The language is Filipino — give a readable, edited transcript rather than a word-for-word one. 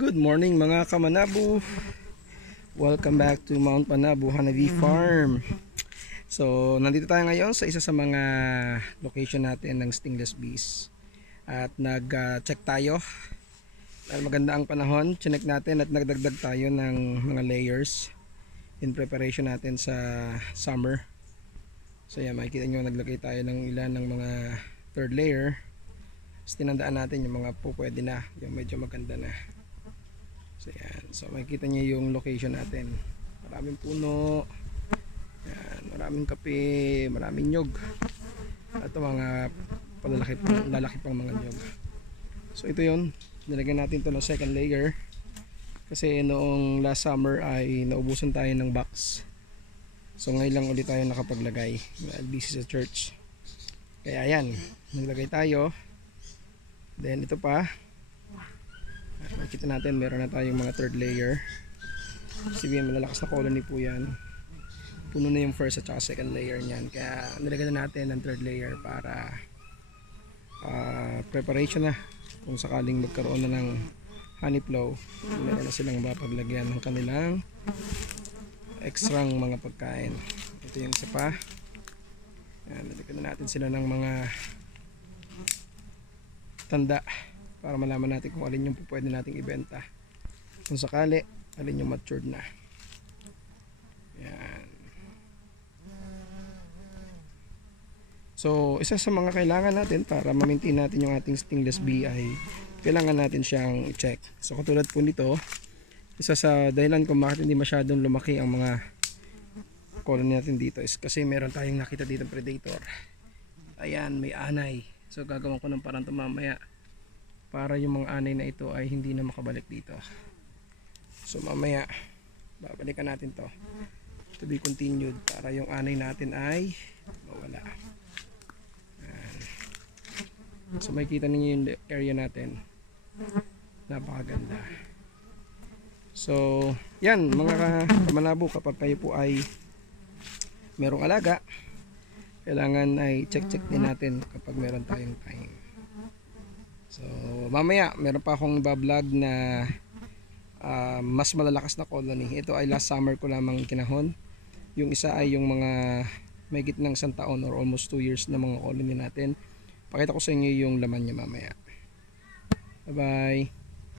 Good morning mga kamanabu. Welcome back to Mount Panabu Hanabi Farm. So, nandito tayo ngayon sa isa sa mga location natin ng stingless bees. At nag-check tayo. Dahil maganda ang panahon, chinek natin at nagdagdag tayo ng mga layers in preparation natin sa summer. So yan, makikita nyo naglagay tayo ng ilan ng mga third layer. Tapos tinandaan natin yung mga po pwede na, yung medyo maganda na. So yan, so makikita nyo yung location natin. Maraming puno, yan, maraming kape, maraming nyog. At mga lalaki pang mga nyog. So ito yun, nilagyan natin to ng second layer. Kasi noong last summer ay naubusan tayo ng box. So ngayon lang ulit tayo nakapaglagay. This is a church. Kaya yan, naglagay tayo. Then ito pa, makikita natin meron na tayong mga third layer. Sabihin malalakas na colony po yan. Puno na yung first at saka second layer niyan. Kaya nilagyan na natin ng third layer para preparation na. Kung sakaling magkaroon na ng honey flow, meron na silang mapaglagyan ng kanilang extrang mga pagkain. Ito yung isa pa. Yan, nilagyan na natin sila ng mga tanda para malaman natin kung alin yung pwede nating ibenta. Kung sakali, alin yung matured na. Yan. So, isa sa mga kailangan natin para ma-maintain natin yung ating stingless bee ay kailangan natin siyang i-check. So, katulad po nito, isa sa dahilan kung bakit hindi masyadong lumaki ang mga colony natin dito is kasi meron tayong nakita dito predator. Ayan, may anay. So gagawin ko ng parang mamaya para yung mga anay na ito ay hindi na makabalik dito. So mamaya babalikan natin to be continued para yung anay natin ay mawala. Ayan. So makikita ninyo yung area natin, napakaganda. So yan mga kamanabo, kapag kayo po ay merong alaga, kailangan ay check din natin kapag meron tayong time. So mamaya meron pa akong iba-vlog na mas malalakas na colony. Ito ay last summer ko lamang kinahon. Yung isa ay yung mga mahigit ng 1 taon or almost 2 years na mga colony natin. Pakita ko sa inyo yung laman niya mamaya. Bye bye.